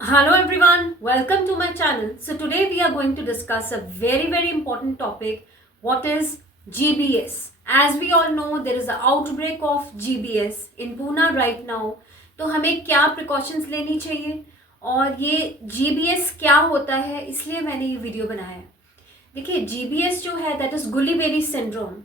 Hello everyone, welcome to my channel. So today we are going to discuss a very important topic. What is GBS? As we all know, there is an outbreak of GBS in Pune right now. तो हमें क्या precautions लेनी चाहिए और ये GBS क्या होता है, इसलिए मैंने ये वीडियो बनाया है. देखिए GBS जो है that is Guillain Barre syndrome.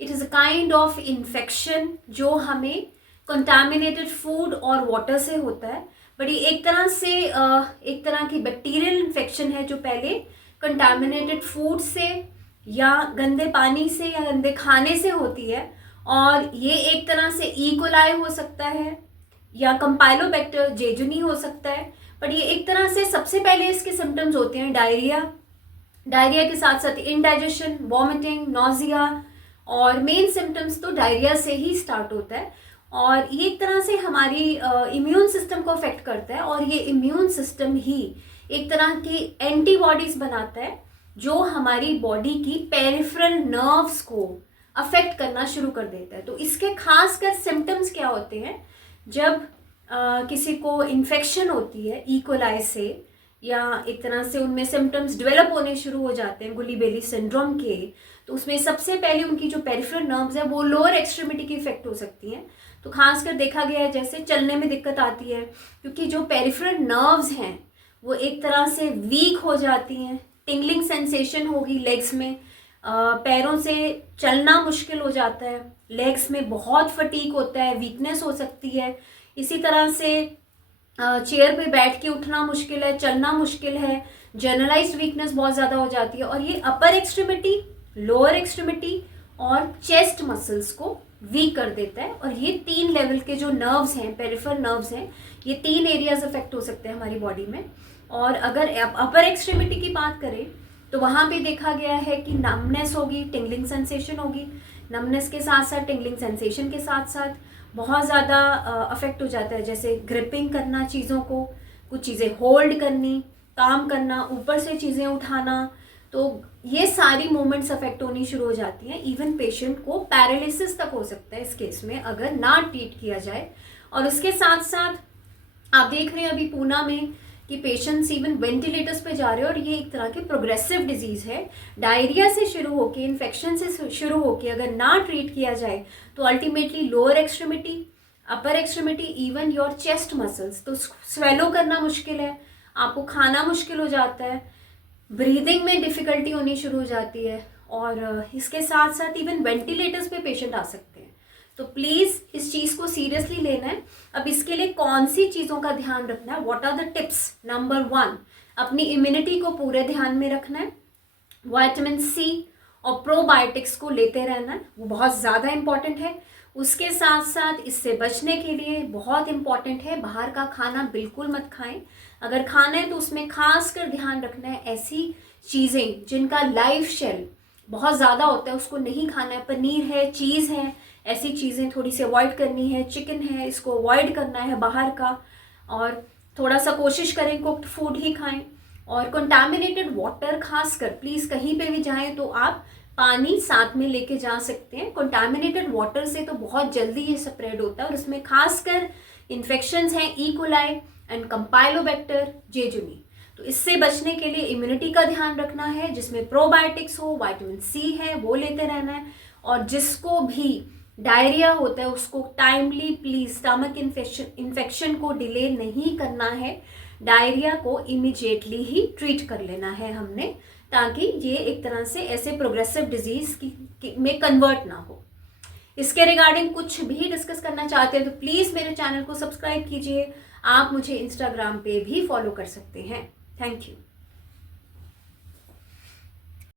It is a kind of infection जो हमें कंटामिनेटेड फूड और वाटर से होता है. बट ये एक तरह की बैक्टीरियल इन्फेक्शन है जो पहले कंटामिनेटेड फूड से या गंदे पानी से या गंदे खाने से होती है. और ये एक तरह से कोलाई हो सकता है या कंपाइलोबैक्टर जेजुनी हो सकता है. बट ये एक तरह से सबसे पहले इसके सिम्टम्स होते हैं डायरिया के साथ साथ इनडाइजेशन, वॉमिटिंग, नोजिया. और मेन सिम्टम्स तो डायरिया से ही स्टार्ट होता है. और ये एक तरह से हमारी इम्यून सिस्टम को अफेक्ट करता है. और ये इम्यून सिस्टम ही एक तरह की एंटीबॉडीज बनाता है जो हमारी बॉडी की पेरिफेरल नर्व्स को अफेक्ट करना शुरू कर देता है. तो इसके खासकर सिम्टम्स क्या होते हैं जब किसी को इन्फेक्शन होती है कोलाई से, या एक तरह से उनमें सिम्टम्स डेवलप होने शुरू हो जाते हैं गुली बेरी सिंड्रोम के. तो उसमें सबसे पहले उनकी जो पेरिफेरल नर्व्स है वो लोअर एक्सट्रीमिटी की इफेक्ट हो सकती हैं. तो खासकर देखा गया है जैसे चलने में दिक्कत आती है क्योंकि जो पेरिफेरल नर्व्स हैं वो एक तरह से वीक हो जाती हैं. टिंगलिंग सेंसेशन होगी लेग्स में, पैरों से चलना मुश्किल हो जाता है, लेग्स में बहुत फटीक होता है, वीकनेस हो सकती है. इसी तरह से चेयर पे बैठ के उठना मुश्किल है, चलना मुश्किल है, जनरलाइज्ड वीकनेस बहुत ज़्यादा हो जाती है. और ये अपर एक्सट्रीमिटी, लोअर एक्सट्रीमिटी और चेस्ट मसल्स को वीक कर देता है. और ये 3 लेवल के जो नर्व्स हैं, पेरिफेरल नर्व्स हैं, ये 3 एरियाज अफेक्ट हो सकते हैं हमारी बॉडी में. और अगर अपर एक्सट्रीमिटी की बात करें तो वहाँ पे देखा गया है कि नमनेस होगी, टिंगलिंग सेंसेशन होगी. नमनेस के साथ साथ टिंगलिंग सेंसेशन के साथ साथ बहुत ज़्यादा अफेक्ट हो जाता है, जैसे ग्रिपिंग करना चीज़ों को, कुछ चीज़ें होल्ड करनी, काम करना, ऊपर से चीज़ें उठाना. तो ये सारी मूवमेंट्स अफेक्ट होनी शुरू हो जाती हैं. इवन पेशेंट को पैरालिसिस तक हो सकता है इस केस में अगर ना ट्रीट किया जाए. और उसके साथ साथ आप देख रहे हैं अभी पूना में कि पेशेंट्स इवन वेंटिलेटर्स पे जा रहे हैं. और ये एक तरह की प्रोग्रेसिव डिजीज़ है. डायरिया से शुरू होके, इन्फेक्शन से शुरू होके अगर ना ट्रीट किया जाए तो ultimately lower extremity, upper extremity, even your chest muscles, तो स्वेलो करना मुश्किल है, आपको खाना मुश्किल हो जाता है, ब्रीदिंग में डिफ़िकल्टी होनी शुरू हो जाती है. और इसके साथ साथ इवन वेंटिलेटर्स पे पेशेंट आ सकते हैं. तो प्लीज़ इस चीज़ को सीरियसली लेना है. अब इसके लिए कौन सी चीज़ों का ध्यान रखना है, what are the tips. Number 1, अपनी इम्यूनिटी को पूरे ध्यान में रखना है. विटामिन सी और प्रोबायोटिक्स को लेते रहना है, वो बहुत ज़्यादा इम्पॉर्टेंट है. उसके साथ साथ इससे बचने के लिए बहुत इम्पॉर्टेंट है बाहर का खाना बिल्कुल मत खाएं. अगर खाना है तो उसमें खास कर ध्यान रखना है ऐसी चीज़ें जिनका लाइफ शेल बहुत ज़्यादा होता है उसको नहीं खाना है. पनीर है, चीज़ है, ऐसी चीज़ें थोड़ी सी अवॉइड करनी है. चिकन है, इसको अवॉइड करना है बाहर का. और थोड़ा सा कोशिश करें कुक्ड फूड ही खाएं. और कंटामिनेटेड वाटर खासकर प्लीज़ कहीं पे भी जाएं तो आप पानी साथ में लेके जा सकते हैं. कंटामिनेटेड वाटर से तो बहुत जल्दी ये स्प्रेड होता है. और इसमें खासकर इन्फेक्शंस हैं कोलाई एंड कंपाइलोबैक्टर जेजुनी. तो इससे बचने के लिए इम्यूनिटी का ध्यान रखना है जिसमें प्रोबायोटिक्स हो, विटामिन सी है वो लेते रहना है. और जिसको भी डायरिया होता है उसको टाइमली प्लीज स्टमक इन्फेक्शन को डिले नहीं करना है. डायरिया को इमिजिएटली ही ट्रीट कर लेना है हमने, ताकि ये एक तरह से ऐसे प्रोग्रेसिव डिजीज में कन्वर्ट ना हो. इसके रिगार्डिंग कुछ भी डिस्कस करना चाहते हैं तो प्लीज़ मेरे चैनल को सब्सक्राइब कीजिए. आप मुझे इंस्टाग्राम पे भी फॉलो कर सकते हैं. Thank you.